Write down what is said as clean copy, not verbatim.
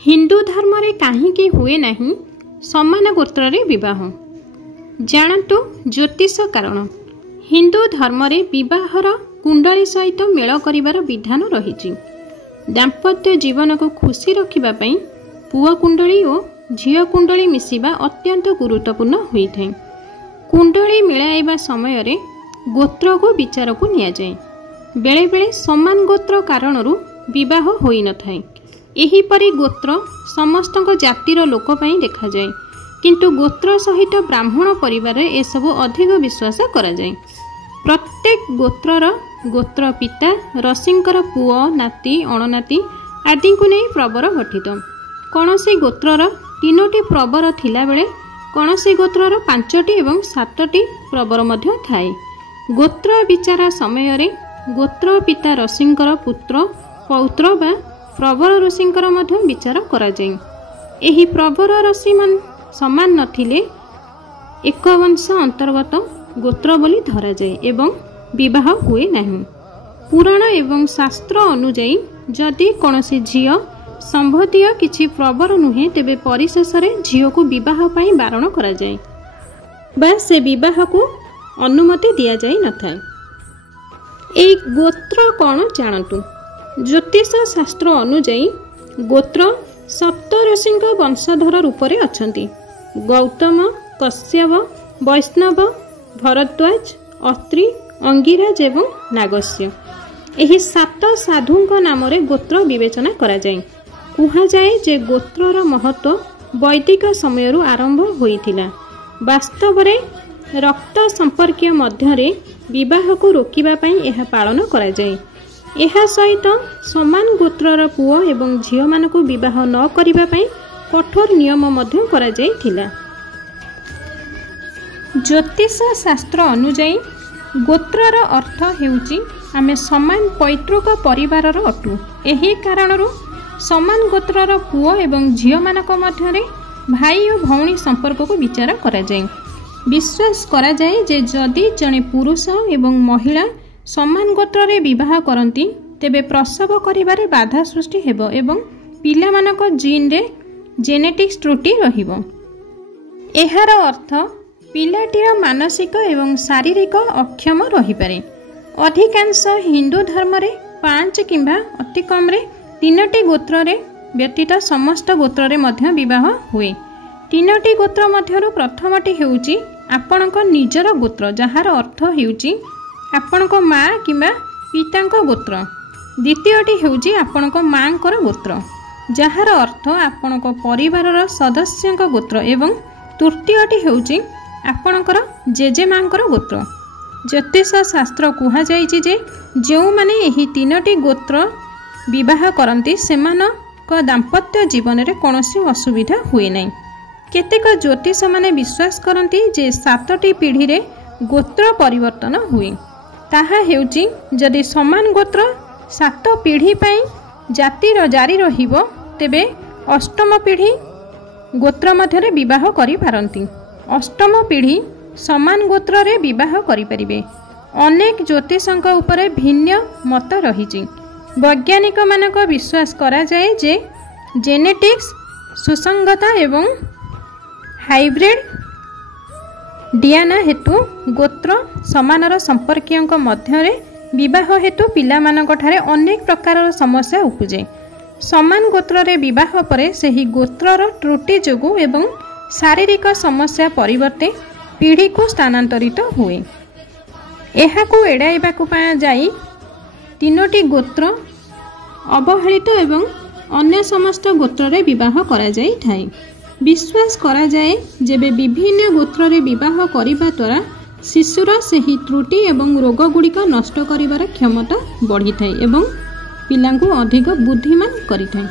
हिंदू धर्म रे काहींकी हुए नहीं समान गोत्र रे विवाह। जानतु ज्योतिष कारण। हिंदू धर्म रे विवाहर कुंडली सहित मेल करिवार विधान रही। दाम्पत्य जीवन को खुशी रखिबा पई पुआ कुंडली और झियो कुंडली मिसिबा अत्यंत गुरुत्वपूर्ण होइथाय। कुंडली मिलाइबा समय रे गोत्र को विचार को निया जाय। बेले बेले समान गोत्र कारणरू विवाह होई न थाय। एही परि गोत्र समस्तक जातिर लोक पई देखा जाय, किंतु गोत्र सहित ब्राह्मण परिवार ए सब अधिक विश्वास करा जाय। प्रत्येक गोत्रर गोत्र पिता रसिंकर पुओ नाती अणनाती आदि को नहीं प्रवर गठित। कौनसी गोत्रर 3टी प्रवर थिला बेले कौनसी गोत्रर 5टी एवं 7टी प्रवर मध्य थाए। गोत्र विचार समय रे गोत्र पिता रसिंकर पुत्र पौत्र बा प्रवर ऋषिंकर मध्य विचार करा जाय। एही प्रवर ऋषि मान समान नथिले एक वंश अंतर्गत गोत्र बोली धरा जाय एवं विवाह हुए नहीं। पुराण एवं शास्त्र अनुଯାयी जदि कौनसी झियो संबंधीय किछि प्रवर नुहे तेबे परिशेष रे झियो को विवाह पई बारण करा जाय बा से विवाह को अनुमति दिया जाय नथाय। एई गोत्र कोन जानतु। ज्योतिष शास्त्र अनुଯାयी गोत्र सप्तऋषिंक वंशधर रूप में अछंती। गौतम, कश्यप, वैष्णव, भरद्वाज, अत्रि, अंगिराज एवं नागस्य एही 7 साधुंक नाम रे गोत्र विवेचना करा जाय। कुहा जाए जे गोत्रर महत्व वैदिक समयरू आरंभ होइथिला। वास्तव रे रक्त संपर्कीय मध्यरे विवाह को रोकिबा पई एहा पालन करा जाय। एहा सहित समान गोत्रर पुओ एवं झियो मानको विवाह न करिबा पई कठोर नियम मध्य करा जायथिला। ज्योतिष शास्त्र अनुଯାयी गोत्रर अर्थ हेउची आमे समान पैतृक परिवारर अटु। एही कारणरू समान गोत्रर पुओ एवं झियो मानक मध्यरे भाई और भौणी संपर्क को विचार करा जाय। विश्वास करा जाय जे जदि जने पुरुष एवं महिला समान गोत्र रे विवाह करती तेबे प्रसव करिबारे बाधा सृष्टि हेबो एवं पिला मानक जीन रे जेनेटिक्स त्रुटि रहिबो। एहार अर्थ पिलाटीर मानसिक एवं शारीरिक अक्षम रही पारे। अधिकांश हिंदू धर्म रे 5 किंबा अति कम रे 3टी गोत्र रे व्यतीत समस्त गोत्र रे मध्य विवाह हुए। 3टी गोत्र मध्यरु प्रथमटी हेउची आपणक निजर गोत्र, जहार अर्थ हेउची आपणक माँ किंबा पितांक गोत्र। द्वितीयटी हेउची आपणक माँकर गोत्र, जहार अर्थ आपणक परिवारर सदस्यंक गोत्र एवं तृतीयटी हेउची आपणकर जेजेमांकर गोत्र। ज्योतिष शास्त्र कुहा जायछि जे जेउ माने एही 3टी गोत्र विवाह करती सेमानक दाम्पत्य जीवन रे कोनोसी असुविधा हुए नै। केतेक ज्योतिष माने विश्वास करती जे 7टी पीढ़ी रे गोत्र परिवर्तन हुए। ताहा हेउची जदि समान गोत्र 7 पीढ़ी पई जातिर जारी रहिबो तेबे 8म पीढ़ी गोत्र मध्यरे विवाह करि पारंती। 8म पीढ़ी समान गोत्र रे विवाह करि परिबे। अनेक ज्योतिषंक उपरे भिन्न मत रहिछि। वैज्ञानिक मानक विश्वास करा जाय जे जेनेटिक्स सुसंगता एवं हाइब्रिड डीएनए हेतु गोत्र समानर संपर्कीयंक मध्यरे विवाह हेतु पिला मानक ठारे अनेक प्रकार समस्या उपजे। समान गोत्र रे विवाह परे सेही गोत्रर त्रुटि जोगु एवं शारीरिक समस्या परिवर्ते पीढ़ी को स्थानांतरित हुए। एहाकु एडाइबाकु पाया जाई 3टी गोत्र अवहेलित एवं अन्य समस्त गोत्र रे विवाह करा जाई थाए। विश्वास करा जाए जेबे विभिन्न गोत्र रे विवाह करिबा द्वारा शिशुर सेही त्रुटि एवं रोग गुड़िक नष्ट करिबार क्षमता बढ़ी थाए एवं पिलांकु अधिक बुद्धिमान करिथाए।